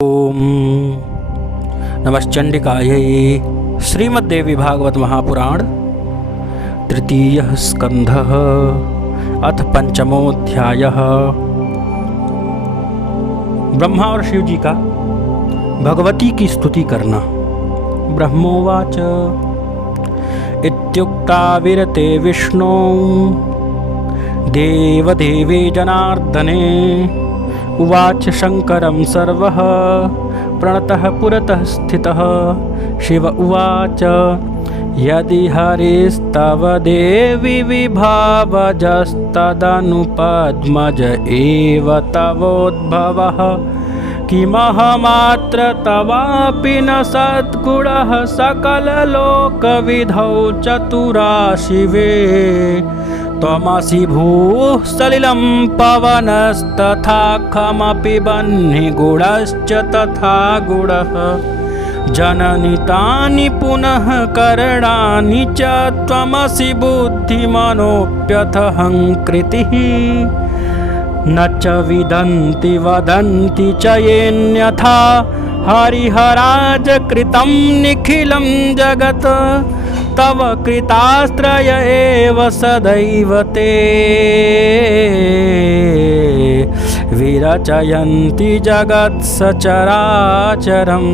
ओम नमश्चंडिकायै श्रीमद्देवी भागवत महापुराण तृतीयः स्कंधः अथ पंचमोऽध्यायः। ब्रह्मा और शिव जी का भगवती की स्तुति करना। ब्रह्मोवाच इत्युक्ता विरते विष्णु देवदेवे जनार्दने उवाच शंकरं सर्वः प्रणतः पुरतः स्थितः। शिव उवाच यदि हरिस्तव देवि विभावजस्तदनुपद्मज एव तवोद्भवः किमहमात्र तवापि न सद्गुणः सकललोकविधौ चतुरा शिवे। त्वमसि भूः सलिलं पवनस्तथा खमपि बह्निगुणश्च तथा गुणः जननि तानि पुनः करणानि च त्वमसि बुद्धिमनोऽप्यथहङ्कृतिः। न च विदन्ति वदन्ति च येऽन्यथा हरिहराज कृतं निखिलं जगत् तव कृतास्त्रय एव सदैव ते विरचयन्ति जगत् सचराचरम्।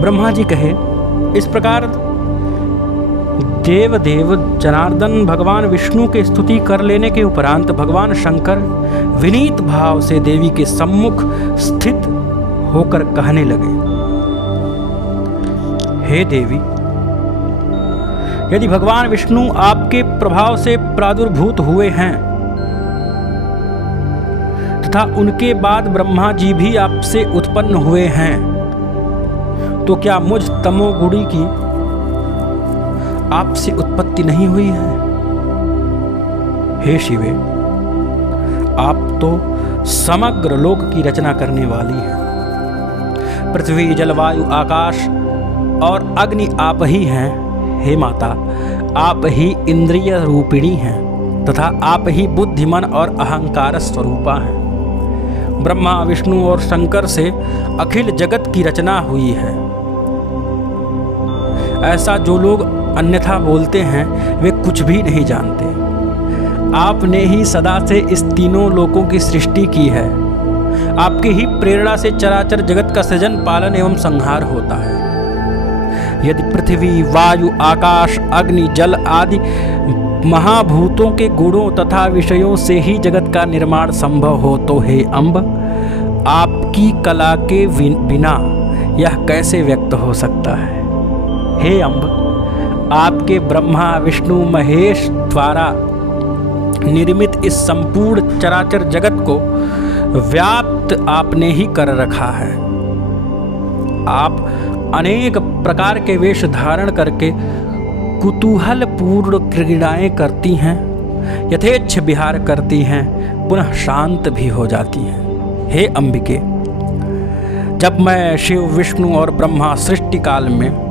ब्रह्मा जी कहे, इस प्रकार देवदेव जनार्दन भगवान विष्णु के स्तुति कर लेने के उपरांत भगवान शंकर विनीत भाव से देवी के सम्मुख स्थित होकर कहने लगे, हे देवी, यदि भगवान विष्णु आपके प्रभाव से प्रादुर्भूत हुए हैं तथा उनके बाद ब्रह्मा जी भी आपसे उत्पन्न हुए हैं, तो क्या मुझ तमोगुणी की आपसे उत्पत्ति नहीं हुई है? हे शिवे, आप तो समग्र लोक की रचना करने वाली हैं। पृथ्वी, जलवायु, आकाश और अग्नि आप ही हैं। हे माता, आप ही इंद्रिय रूपिणी हैं तथा आप ही बुद्धिमन और अहंकार स्वरूपा हैं। ब्रह्मा, विष्णु और शंकर से अखिल जगत की रचना हुई है। ऐसा जो लोग अन्यथा बोलते हैं वे कुछ भी नहीं जानते। आपने ही सदा से इस तीनों लोकों की सृष्टि की है। आपकी ही प्रेरणा से चराचर जगत का सृजन, पालन एवं संहार होता है। यदि पृथ्वी, वायु, आकाश, अग्नि, जल आदि महाभूतों के गुणों तथा विषयों से ही जगत का निर्माण संभव हो तो हे अम्ब, आपकी कला के बिना यह कैसे व्यक्त हो सकता है? हे अम्ब, आपके ब्रह्मा, विष्णु, महेश द्वारा निर्मित इस संपूर्ण चराचर जगत को व्याप्त आपने ही कर रखा है। आप अनेक प्रकार के वेश धारण करके कुतूहल पूर्ण क्रीड़ाएं करती हैं, यथेच्छ विहार करती हैं, पुनः शांत भी हो जाती हैं। हे अंबिके, जब मैं शिव, विष्णु और ब्रह्मा सृष्टि काल में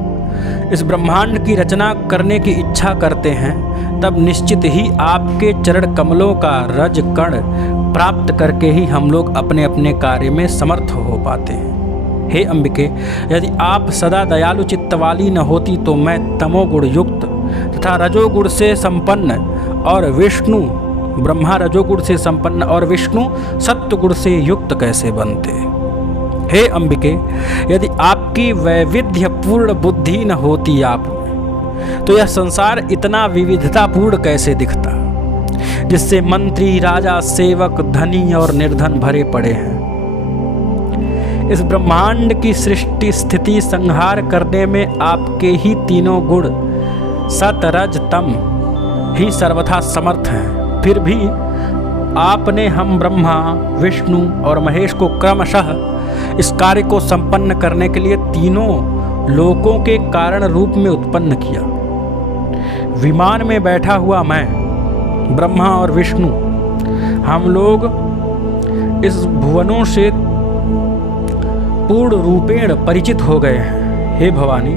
इस ब्रह्मांड की रचना करने की इच्छा करते हैं, तब निश्चित ही आपके चरण कमलों का रज कण प्राप्त करके ही हम लोग अपने अपने कार्य में समर्थ हो पाते हैं। हे अंबिके, यदि आप सदा दयालु चित्त वाली न होती तो मैं तमोगुण युक्त तथा रजोगुण से संपन्न और विष्णु, ब्रह्मा रजोगुण से संपन्न और विष्णु सत्वगुण से युक्त कैसे बनते? हे अंबिके, यदि आपकी वैविध्य पूर्ण बुद्धि न होती आप में, तो यह संसार इतना विविधतापूर्ण कैसे दिखता, जिससे मंत्री, राजा, सेवक, धनी और निर्धन भरे पड़े हैं। इस ब्रह्मांड की सृष्टि, स्थिति, संहार करने में आपके ही तीनों गुण सत, रज, तम ही सर्वथा समर्थ हैं। फिर भी आपने हम ब्रह्मा, विष्णु और महेश को क्रमशः इस कार्य को संपन्न करने के लिए तीनों लोकों के कारण रूप में उत्पन्न किया। विमान में बैठा हुआ मैं, ब्रह्मा और विष्णु, हम लोग इस भुवनों से पूर्ण रूपेण परिचित हो गए हैं। हे भवानी,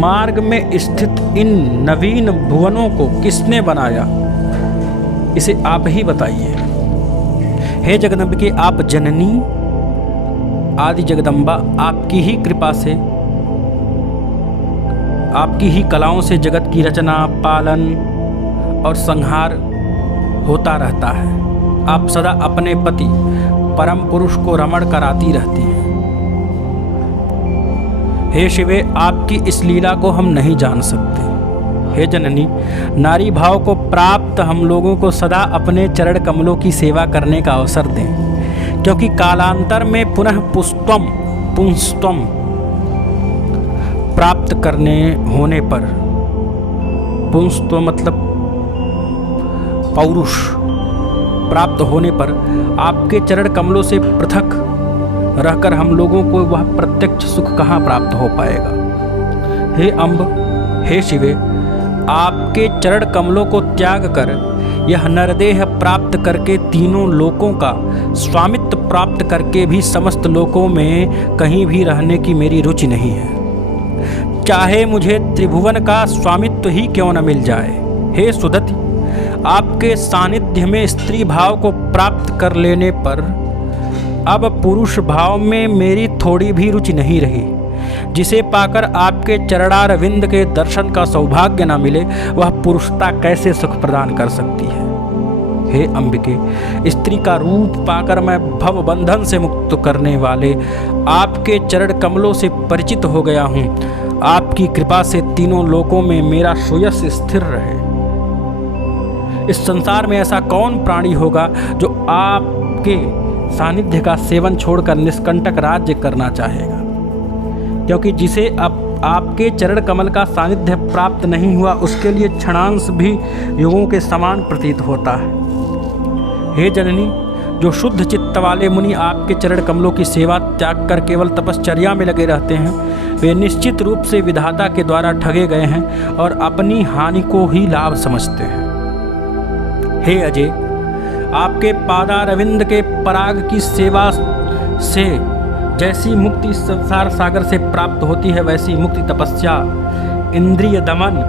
मार्ग में स्थित इन नवीन भुवनों को किसने बनाया, इसे आप ही बताइए। हे जगदम्बिके, आप जननी आदि जगदम्बा आपकी ही कृपा से, आपकी ही कलाओं से जगत की रचना, पालन और संहार होता रहता है। आप सदा अपने पति परम पुरुष को रमण कराती रहती हैं। हे शिवे, आपकी इस लीला को हम नहीं जान सकते। हे जननी, नारी भाव को प्राप्त हम लोगों को सदा अपने चरण कमलों की सेवा करने का अवसर दें, क्योंकि कालांतर में पुनः पुंस्त्वम प्राप्त करने होने पर, पुंस्त्व मतलब पौरुष, प्राप्त होने पर आपके चरण कमलों से पृथक रहकर हम लोगों को वह प्रत्यक्ष सुख कहाँ प्राप्त हो पाएगा। हे अम्ब, हे शिवे, आपके चरण कमलों को त्याग कर यह नरदेह प्राप्त करके तीनों लोकों का स्वामित्व प्राप्त करके भी समस्त लोकों में कहीं भी रहने की मेरी रुचि नहीं है, चाहे मुझे त्रिभुवन का स्वामित्व ही क्यों न मिल जाए। हे सुदति, आपके सानिध्य में स्त्री भाव को प्राप्त कर लेने पर अब पुरुष भाव में मेरी थोड़ी भी रुचि नहीं रही। जिसे पाकर आपके चरणारविंद के दर्शन का सौभाग्य न मिले, वह पुरुषता कैसे सुख प्रदान कर सकती है। हे अंबिके, स्त्री का रूप पाकर मैं भव बंधन से मुक्त करने वाले आपके चरण कमलों से परिचित हो गया हूँ। आपकी कृपा से तीनों लोकों में मेरा श्रेयस स्थिर रहे। इस संसार में ऐसा कौन प्राणी होगा जो आपके सानिध्य का सेवन छोड़कर निष्कंटक राज्य करना चाहेगा, क्योंकि जिसे अब आपके चरण कमल का सानिध्य प्राप्त नहीं हुआ, उसके लिए क्षणांश भी युगों के समान प्रतीत होता है। हे जननी, जो शुद्ध चित्त वाले मुनि आपके चरण कमलों की सेवा त्याग कर केवल तपश्चर्या में लगे रहते हैं, वे निश्चित रूप से विधाता के द्वारा ठगे गए हैं और अपनी हानि को ही लाभ समझते हैं। हे अजय, आपके पादारविंद के पराग की सेवा से जैसी मुक्ति संसार सागर से प्राप्त होती है, वैसी मुक्ति तपस्या, इंद्रिय दमन,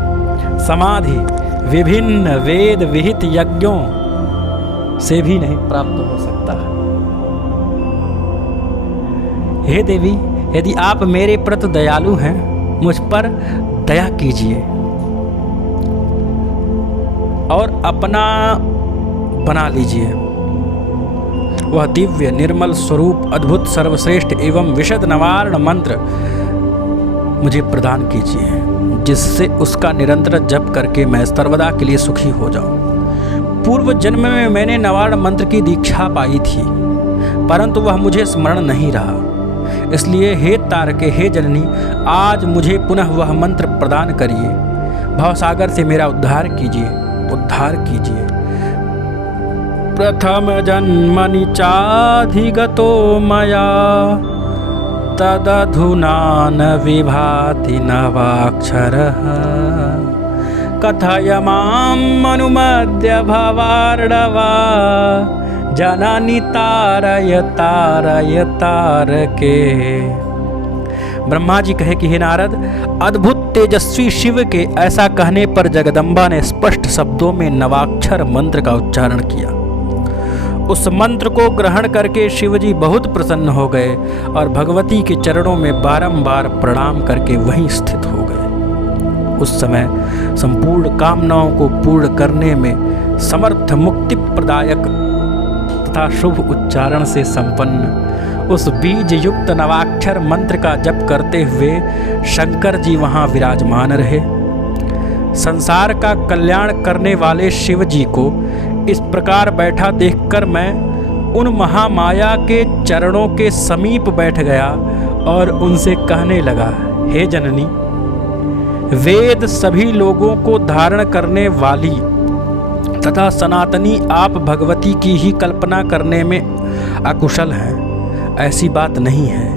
समाधि, विभिन्न वेद विहित यज्ञों से भी नहीं प्राप्त हो सकता। हे देवी, यदि आप मेरे प्रति दयालु हैं, मुझ पर दया कीजिए और अपना बना लीजिए। वह दिव्य निर्मल स्वरूप, अद्भुत, सर्वश्रेष्ठ एवं विशद निवारण मंत्र मुझे प्रदान कीजिए, जिससे उसका निरंतर जप करके मैं सर्वदा के लिए सुखी हो जाऊं। पूर्व जन्म में मैंने निवारण मंत्र की दीक्षा पाई थी, परंतु वह मुझे स्मरण नहीं रहा। इसलिए हे तारके, हे जननी, आज मुझे पुनः वह मंत्र प्रदान करिए। भवसागर से मेरा उद्धार कीजिए, उद्धार कीजिए। प्रथम जन्मनि चाधिगतो मया, तदधुना न विभाति नवाक्षरः। कथय मां मनुमद्य भवार्णवा, जननि तारय तारय तारके। ब्रह्मा जी कहे कि हे नारद, अद्भुत तेजस्वी शिव के ऐसा कहने पर जगदम्बा ने स्पष्ट शब्दों में नवाक्षर मंत्र का उच्चारण किया। उस मंत्र को ग्रहण करके शिवजी बहुत प्रसन्न हो गए और भगवती के चरणों में बारंबार प्रणाम करके वहीं स्थित हो गए। उस समय संपूर्ण कामनाओं को पूर्ण करने में समर्थ, मुक्ति प्रदायक तथा शुभ उच्चारण से संपन्न उस बीज युक्त नवाक्षर मंत्र का जप करते हुए शंकर जी वहाँ विराजमान रहे। संसार का कल्याण करने वाले शिव जी को इस प्रकार बैठा देखकर मैं उन महामाया के चरणों के समीप बैठ गया और उनसे कहने लगा, हे जननी, वेद सभी लोगों को धारण करने वाली तथा सनातनी आप भगवती की ही कल्पना करने में अकुशल हैं। ऐसी बात नहीं है,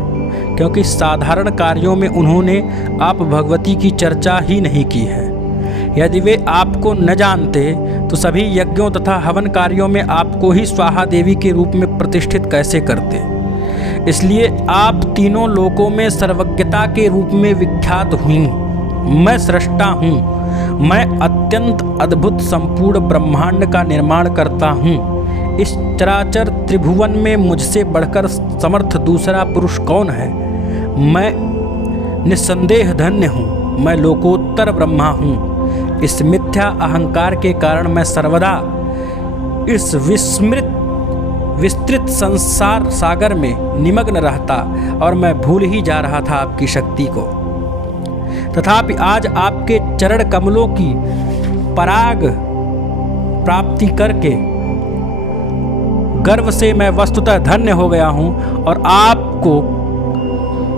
क्योंकि साधारण कार्यों में उन्होंने आप भगवती की चर्चा ही नहीं की है। यदि वे आपको न जानते तो सभी यज्ञों तथा हवन कार्यों में आपको ही स्वाहा देवी के रूप में प्रतिष्ठित कैसे करते। इसलिए आप तीनों लोकों में सर्वज्ञता के रूप में विख्यात हुई। मैं सृष्टा हूँ, मैं अत्यंत अद्भुत संपूर्ण ब्रह्मांड का निर्माण करता हूँ। इस चराचर त्रिभुवन में मुझसे बढ़कर समर्थ दूसरा पुरुष कौन है। मैं निस्संदेह धन्य हूँ, मैं लोकोत्तर ब्रह्मा हूँ। इस मिथ्या अहंकार के कारण मैं सर्वदा इस विस्तृत संसार सागर में निमग्न रहता और मैं भूल ही जा रहा था आपकी शक्ति को। तथापि आज आपके चरण कमलों की पराग प्राप्ति करके गर्व से मैं वस्तुतः धन्य हो गया हूँ और आपको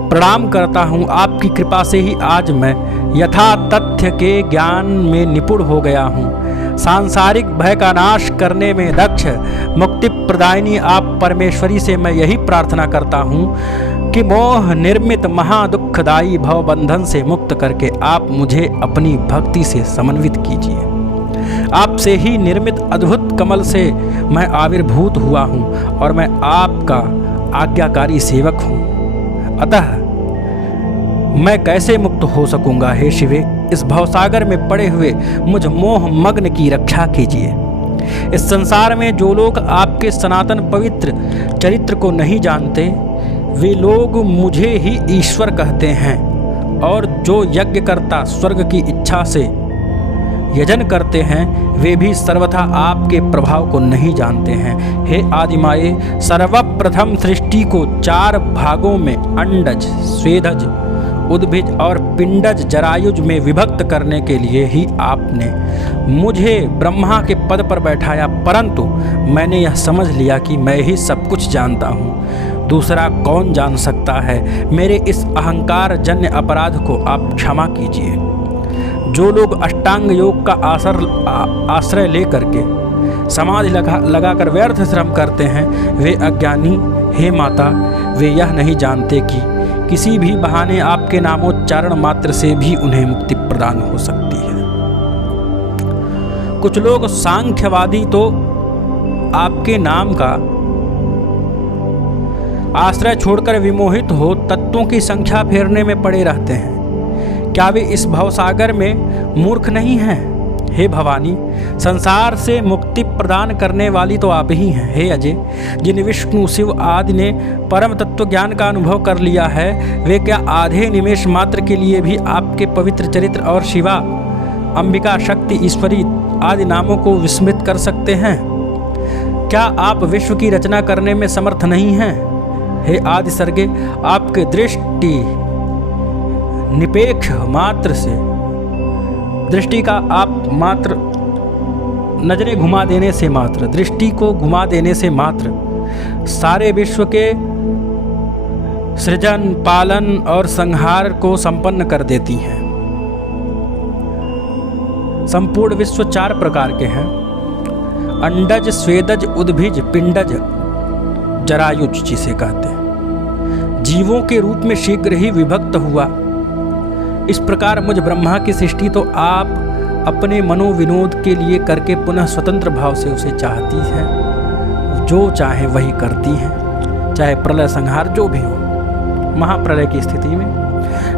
प्रणाम करता हूँ। आपकी कृपा से ही आज मैं यथा तथ्य के ज्ञान में निपुण हो गया हूँ। सांसारिक भय का नाश करने में दक्ष मुक्ति प्रदायिनी आप परमेश्वरी से मैं यही प्रार्थना करता हूँ कि मोह निर्मित महादुखदायी भव बंधन से मुक्त करके आप मुझे अपनी भक्ति से समन्वित कीजिए। आपसे ही निर्मित अद्भुत कमल से मैं आविर्भूत हुआ हूँ और मैं आपका आज्ञाकारी सेवक हूँ। अतः मैं कैसे मुक्त हो सकूँगा। हे शिवे, इस भवसागर में पड़े हुए मुझ मोह मग्न की रक्षा कीजिए। इस संसार में जो लोग आपके सनातन पवित्र चरित्र को नहीं जानते, वे लोग मुझे ही ईश्वर कहते हैं, और जो यज्ञ करता स्वर्ग की इच्छा से यजन करते हैं, वे भी सर्वथा आपके प्रभाव को नहीं जानते हैं। हे आदिमाये, सर्वप्रथम सृष्टि को 4 भागों में अंडज, स्वेदज, उद्भिज और पिंडज जरायुज में विभक्त करने के लिए ही आपने मुझे ब्रह्मा के पद पर बैठाया, परंतु मैंने यह समझ लिया कि मैं ही सब कुछ जानता हूँ, दूसरा कौन जान सकता है। मेरे इस अहंकार जन्य अपराध को आप क्षमा कीजिए। जो लोग अष्टांग योग का आश्रय लेकर के समाधि लगाकर व्यर्थ श्रम करते हैं, वे अज्ञानी। हे माता, वे यह नहीं जानते कि किसी भी बहाने आपके नामोच्चारण मात्र से भी उन्हें मुक्ति प्रदान हो सकती है। कुछ लोग सांख्यवादी तो आपके नाम का आश्रय छोड़कर विमोहित हो तत्वों की संख्या फेरने में पड़े रहते हैं। क्या वे इस भवसागर में मूर्ख नहीं हैं? हे भवानी, संसार से मुक्ति प्रदान करने वाली तो आप ही हैं। हे अजय, जिन विष्णु शिव आदि ने परम तत्व ज्ञान का अनुभव कर लिया है, वे क्या आधे निमेष मात्र के लिए भी आपके पवित्र चरित्र और शिवा, अंबिका, शक्ति, ईश्वरी आदि नामों को विस्मृत कर सकते हैं? क्या आप विश्व की रचना करने में समर्थ नहीं हैं? हे आदि सर्गे, आपके दृष्टि निपेक्ष मात्र से दृष्टि का आप मात्र नजरें घुमा देने से मात्र, दृष्टि को घुमा देने से मात्र सारे विश्व के सृजन, पालन और संहार को संपन्न कर देती हैं। संपूर्ण विश्व 4 प्रकार के हैं: अंडज, स्वेदज, उद्भिज, पिंडज, जरायुज जिसे कहते हैं। जीवों के रूप में शीघ्र ही विभक्त हुआ। इस प्रकार मुझ ब्रह्मा की सृष्टि तो आप अपने मनोविनोद के लिए करके पुनः स्वतंत्र भाव से उसे चाहती है। जो चाहे वही करती हैं, चाहे प्रलय संहार जो भी हो। महाप्रलय की स्थिति में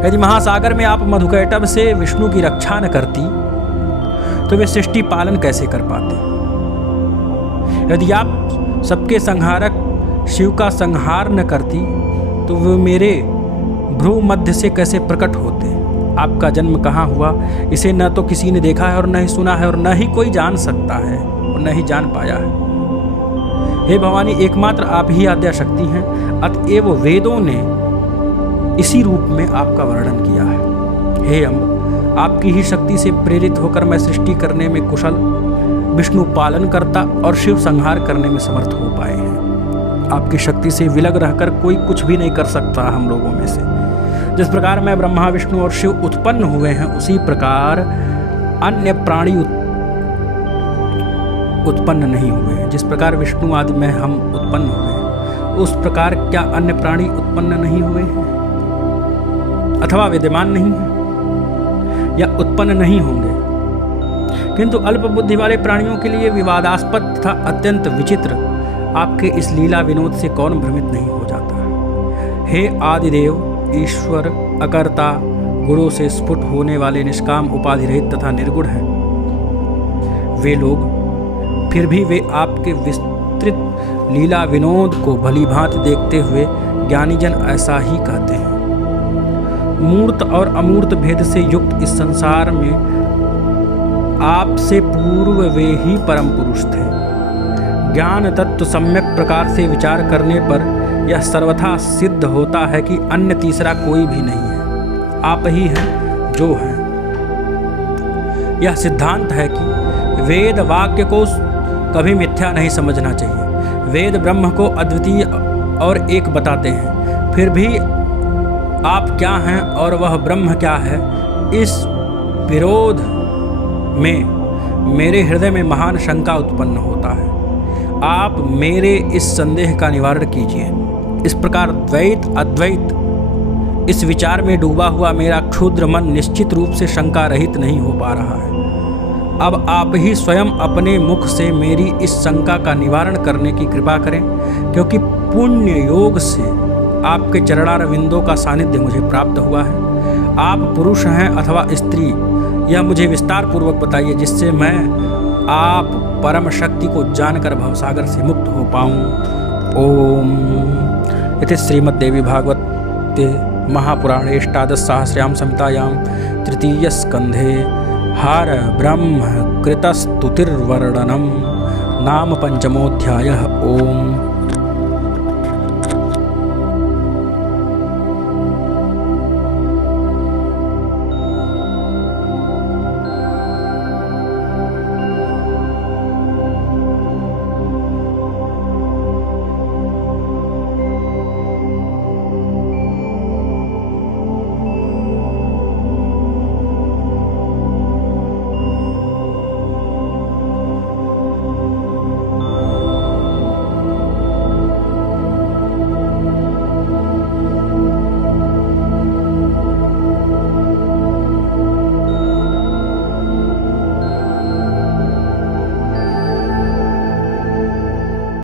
यदि महासागर में आप मधुकैटभ से विष्णु की रक्षा न करती तो वे सृष्टि पालन कैसे कर पाते? यदि आप सबके संहारक शिव का संहार न करती तो वे मेरे भ्रू मध्य से कैसे प्रकट होते? आपका जन्म कहाँ हुआ, इसे न तो किसी ने देखा है और न ही सुना है और न ही कोई जान सकता है और न ही जान पाया है। हे भवानी, एकमात्र आप ही आद्या शक्ति हैं, अतएव वेदों ने इसी रूप में आपका वर्णन किया है। हे अम्ब, आपकी ही शक्ति से प्रेरित होकर मैं सृष्टि करने में कुशल, विष्णु पालन करता और शिव संहार करने में समर्थ हो पाए हैं। आपकी शक्ति से विलग रहकर कोई कुछ भी नहीं कर सकता हम लोगों में से। जिस प्रकार मैं ब्रह्मा, विष्णु और शिव उत्पन्न हुए हैं, उसी प्रकार अन्य प्राणी उत्पन्न नहीं हुए हैं। जिस प्रकार विष्णु आदि में हम उत्पन्न हुए हैं, उस प्रकार क्या अन्य प्राणी उत्पन्न नहीं हुए हैं अथवा विद्यमान नहीं हैं या उत्पन्न नहीं होंगे? किंतु अल्प बुद्धि वाले प्राणियों के लिए विवादास्पद तथा अत्यंत विचित्र आपके इस लीला विनोद से कौन भ्रमित नहीं हो जाता? हे आदिदेव, ईश्वर अकर्ता, गुणों से स्फुट होने वाले, निष्काम, उपाधि रहित तथा निर्गुण हैं वे लोग, फिर भी वे आपके नियंत्रित लीला विनोद को भलीभांति देखते हुए ज्ञानीजन ऐसा ही कहते हैं। मूर्त और अमूर्त भेद से युक्त इस संसार में आपसे पूर्व वे ही परम पुरुष थे। ज्ञान तत्व सम्यक प्रकार से विचार करने पर यह सर्वथा सिद्ध होता है कि अन्य तीसरा कोई भी नहीं है, आप ही हैं जो हैं। यह सिद्धांत है कि वेद वाक्य को कभी मिथ्या नहीं समझना चाहिए। वेद ब्रह्म को अद्वितीय और एक बताते हैं, फिर भी आप क्या हैं और वह ब्रह्म क्या है, इस विरोध में मेरे हृदय में महान शंका उत्पन्न होता है। आप मेरे इस संदेह का निवारण कीजिए। इस प्रकार द्वैत अद्वैत इस विचार में डूबा हुआ मेरा क्षुद्र मन निश्चित रूप से शंका रहित नहीं हो पा रहा है। अब आप ही स्वयं अपने मुख से मेरी इस शंका का निवारण करने की कृपा करें, क्योंकि पुण्य योग से आपके चरणारविंदों का सानिध्य मुझे प्राप्त हुआ है। आप पुरुष हैं अथवा स्त्री, यह मुझे विस्तार पूर्वक बताइए, जिससे मैं आप परम शक्ति को जानकर भवसागर से मुक्त हो पाऊँ। ओम इति श्रीमद्देवी भागवते महापुराणे अष्टादशसहस्र्यां संहितायां तृतीय स्कंधे हर ब्रह्म कृतस्तुतिर्वर्णनम नाम पंचमोऽध्यायः। ओम।